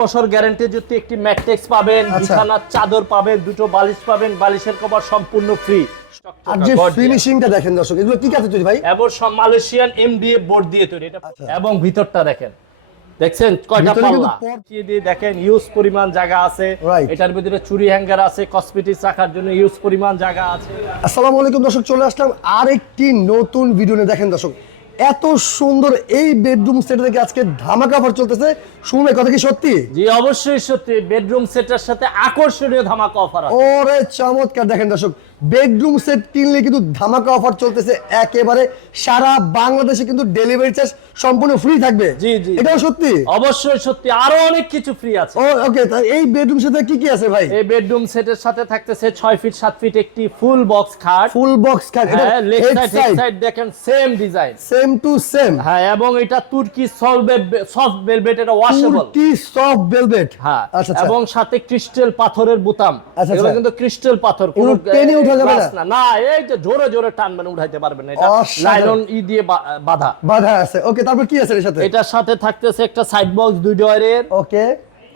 বছর গ্যারান্টি যুক্ত একটি ম্যাট্রিক্স পাবেন আচ্ছা। বিছানার চাদর পাবেন দুটো বালিশ পাবেন বালিশের কভার সম্পূর্ণ ফ্রি আর যে ফিনিশিংটা দেখেন দর্শক এগুলো কি কাছে তৈরি ভাই? এবং সব মালয়েশিয়ান এমডিএফ বোর্ড দিয়ে তৈরি। এটা আচ্ছা। এবং ভিতরটা দেখেন। দেখছেন? কয়টা পাল্লা? দিয়ে দিয়ে দেখেন? ইউজ পরিমাণ জায়গা আছে। এটার ভিতরে চুরি হ্যাঙ্গার আছে কসমেটিক্স রাখার জন্য ইউজ পরিমাণ জায়গা আছে। আসসালামু আলাইকুম দর্শক চলে আসলাম আরেকটি নতুন ভিডিও নিয়ে। দেখেন দর্শক এত সুন্দর এই বেডরুম সেট থেকে আজকে ধামাকা অফার চলতেছে। শুনে কথা কি সত্যি? জি অবশ্যই সত্যি। বেডরুম সেটের সাথে আকর্ষণীয় ধামাকা অফার আছে। ওরে চমৎকার। দেখেন দর্শক বেডরুম সেট কিনলে কিন্তু ধামাকা অফার চলতেছে একেবারে। সারা বাংলাদেশে কিন্তু ডেলিভারি চার্জ সম্পূর্ণ ফ্রি থাকবে। জি, জি। এটাও সত্যি? অবশ্যই সত্যি। আরও অনেক কিছু ফ্রি আছে। ও ওকে এই বেডরুম সেটে কি কি আছে ভাই? এই বেডরুম সেটের সাথে থাকতেছে ছয় ফিট সাত ফিট একটি ফুল বক্স খাট। ফুল বক্স কাট এটা হ্যাঁ লেগ সাইড সাইড দেখেন same design same to same হ্যাঁ এবং এটা তুর্কি সফট ভেলভেট এটা ওয়াশেবল তুর্কি সফট ভেলভেট হ্যাঁ আচ্ছা আচ্ছা। এবং সাথে ক্রিস্টাল পাথরের বুতাম। আচ্ছা, এগুলো। কিন্তু ক্রিস্টাল পাথর এগুলো টেনে উঠা যাবে না? না। এই যে জোরে জোরে টানবেন উঠাইতে পারবেন না। এটা। লাইলন ই দিয়ে বাঁধা। বাধা আছে। ওকে তারপর কি আছে এর সাথে? এটার সাথে থাকতেছে একটা সাইড বক্স দুই ডয়ারের ওকে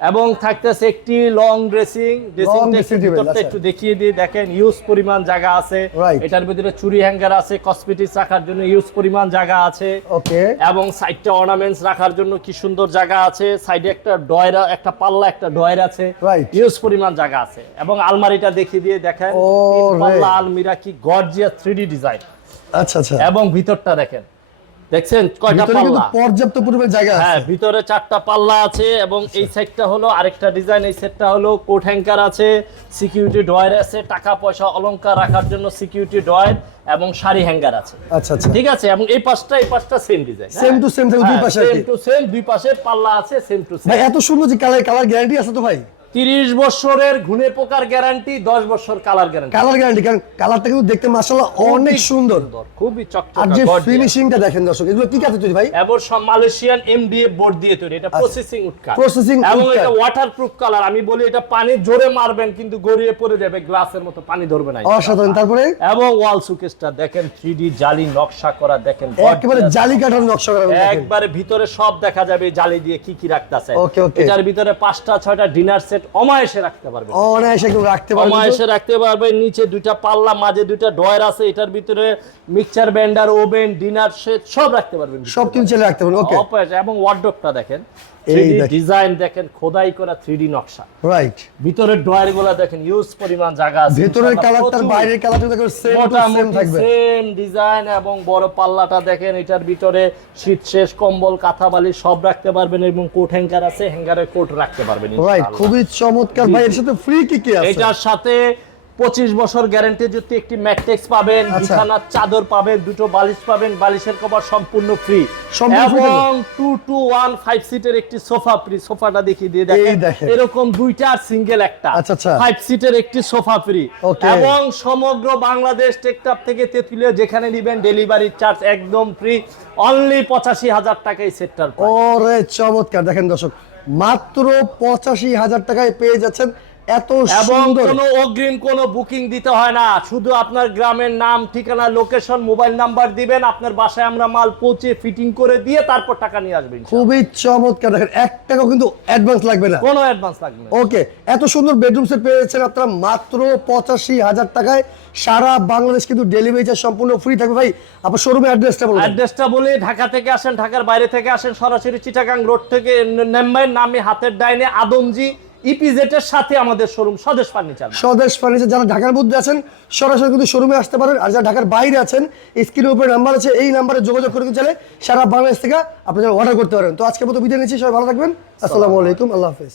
এবং থাকতেছে একটি লং ড্রেসিং ড্রেসিং ভিতরটা আচ্ছা। একটু দেখিয়ে দিয়ে দেখেন ইউজ পরিমাণ জায়গা আছে। এটার ভিতরে চুরি হ্যাঙ্গার আছে কসমেটিক্স রাখার জন্য ইউজ পরিমাণ জায়গা আছে। ওকে এবং সাইডটা অর্নামেন্টস রাখার জন্য কি সুন্দর জায়গা আছে। সাইডে একটা ডয়রা একটা পাল্লা একটা ডয়ের আছে। ইউজ পরিমাণ জায়গা আছে। এবং আলমারিটা দেখিয়ে দিয়ে দেখেন। পাল্লা আলমিরা কি গর্জিয়াস থ্রি ডিজাইন আচ্ছা আচ্ছা। এবং ভিতরটা দেখেন। দেখছেন? কয়টা পাল্লা? পর্যাপ্ত পরিমাণে জায়গা হ্যাঁ ভিতরে চারটা পাল্লা আছে এবং এই সাইডটা হলো আরেকটা ডিজাইন এই সেটটা হলো কোট হ্যাঙ্কার আছে সিকিউরিটি ড্রয়ার আছে টাকা পয়সা অলংকার রাখার জন্য সিকিউরিটি ড্রয়ার এবং শাড়ি হ্যাঙ্গার আছে। আচ্ছা আচ্ছা। ঠিক আছে? এবং এই পাশটা এই পাশটা same design same to same দুই পাশে সেম টু সেম দুই পাশে পাল্লা আছে সেম টু সেম ভাই এত সুন্দর যে কালার কালার গ্যারান্টি আছে তো ভাই। 30 বছরের ঘুনে পোকার গ্যারান্টি 10 বছর কালার গ্যারান্টি কালার গ্যারান্টি কারণ কালারটা কিন্তু দেখতে মাশাআল্লাহ অনেক সুন্দর খুবই আর যে ফিনিশিংটা দেখেন দর্শক এগুলো কি কাছে তৈরি ভাই? এবং সব মালয়েশিয়ান এমডিএফ বোর্ড দিয়ে তৈরি এটা প্রসেসিং উডকাট Processing এবং এটা ওয়াটারপ্রুফ কালার আমি বলি এটা পানি জোরে মারবেন কিন্তু গড়িয়ে পড়ে যাবে গ্লাসের মতো পানি ধরবে না। অসাধারণ তারপরে? এবং ওয়াল সুকেসটা দেখেন 3D জালি নকশা করা দেখেন একেবারে। জালি কাঠার নকশা করা একবারে ভিতরে সব দেখা যাবে জালি দিয়ে কি কি রাখতেছে। Okay, okay. এটার ভিতরে পাঁচটা ছয়টা ডিনার সেট অমায়েসে রাখতে অনায়াসে একদম রাখতে পারবেন রাখতে নিচে দুইটা পাল্লা মাঝে দুইটা ডয়ার আছে এটার ভিতরে মিক্সচার ওভেন ডিনার সেট সব রাখতে পারবেন সব কিছু চলে রাখতে পারবেন ওকে। এবং ওয়ার্ডরোবটা দেখেন এই ডিজাইন দেখেন। খোদাই করা নকশা। রাইট ভিতরের ডয়ারগুলা দেখেন ইউজ পরিমাণ জায়গা আছে ভেতরের কালারটার বাইরের কালারটা দেখো সেম সেম থাকবে। সেম ডিজাইন এবং বড় পাল্লাটা দেখেন এটার ভিতরে শীত শেষ কম্বল কাঁথা বালি সব রাখতে পারবেন এবং কোট হ্যাঙ্গার আছে হ্যাঙ্গারে কোট রাখতে পারবেন রাইট খুবই চমৎকার। ভাই এর সাথে ফ্রি কি কি আছে। এটার সাথে পঁচিশ বছর গ্যারেন্টি যুক্ত একটি ম্যাট্রিক্স পাবেন আচ্ছা। বিছানার চাদর পাবেন দুটো বালিশ পাবেন বালিশের কভার সম্পূর্ণ ফ্রি এবং টু টু ওয়ান ফাইভ সিটের একটি সোফা ফ্রি সোফাটা দেখিয়ে দিয়ে দেখেন। এরকম দুইটা আর সিঙ্গেল একটা। আচ্ছা, আচ্ছা। ফাইভ সিটের একটি সোফা ফ্রি এবং সমগ্র বাংলাদেশ টেকটাপ থেকে তেতুলিয়া যেখানে নেবেন ডেলিভারি চার্জ একদম ফ্রি অনলি পঁচাশি হাজার টাকা এই সেটটার ওরে চমৎকার। দেখেন দর্শক মাত্র পঁচাশি হাজার টাকায় পেয়ে যাচ্ছেন এত এবং কোনো অগ্রিম কোনো বুকিং দিতে হয় না। শুধু আপনার গ্রামের নাম ঠিকানা লোকেশন মোবাইল নাম্বার দিবেন আপনার বাসায় আমরা মাল পৌঁছে ফিটিং করে দিয়ে তারপর টাকা নিয়ে আসবেন খুবই চমৎকার। দেখেন এক টাকাও কিন্তু অ্যাডভান্স লাগবে না। কোনো অ্যাডভান্স লাগবে না। ওকে এত সুন্দর বেডরুম সেট পেয়েছেন আপনারা মাত্র পঁচাশি হাজার টাকায়। সারা বাংলাদেশ কিন্তু ডেলিভারি চার্জ সম্পূর্ণ ফ্রি থাকবে। ভাই আপনার শোরুমের অ্যাড্রেসটা বলুন। অ্যাড্রেসটা বলি ঢাকা থেকে আসেন ঢাকার বাইরে থেকে আসেন সরাসরি চিটাগাং রোড থেকে নেম্বাই নামে হাতের ডাইনে আদমজি ইপিজেড এর সাথে আমাদের শোরুম স্বদেশ ফার্নিচার স্বদেশ ফার্নিচার যারা ঢাকার মধ্যে আছেন সরাসরি কিন্তু শোরুমে আসতে পারেন। আর যারা ঢাকার বাইরে আছেন স্ক্রিনের উপরে নাম্বার আছে এই নাম্বারে যোগাযোগ করে চাইলে সারা বাংলাদেশ থেকে আপনারা অর্ডার করতে পারেন। তো আজকে মতো বিদায় নিচ্ছি সবাই ভালো থাকবেন। আসসালামু আলাইকুম আল্লাহ হাফেজ।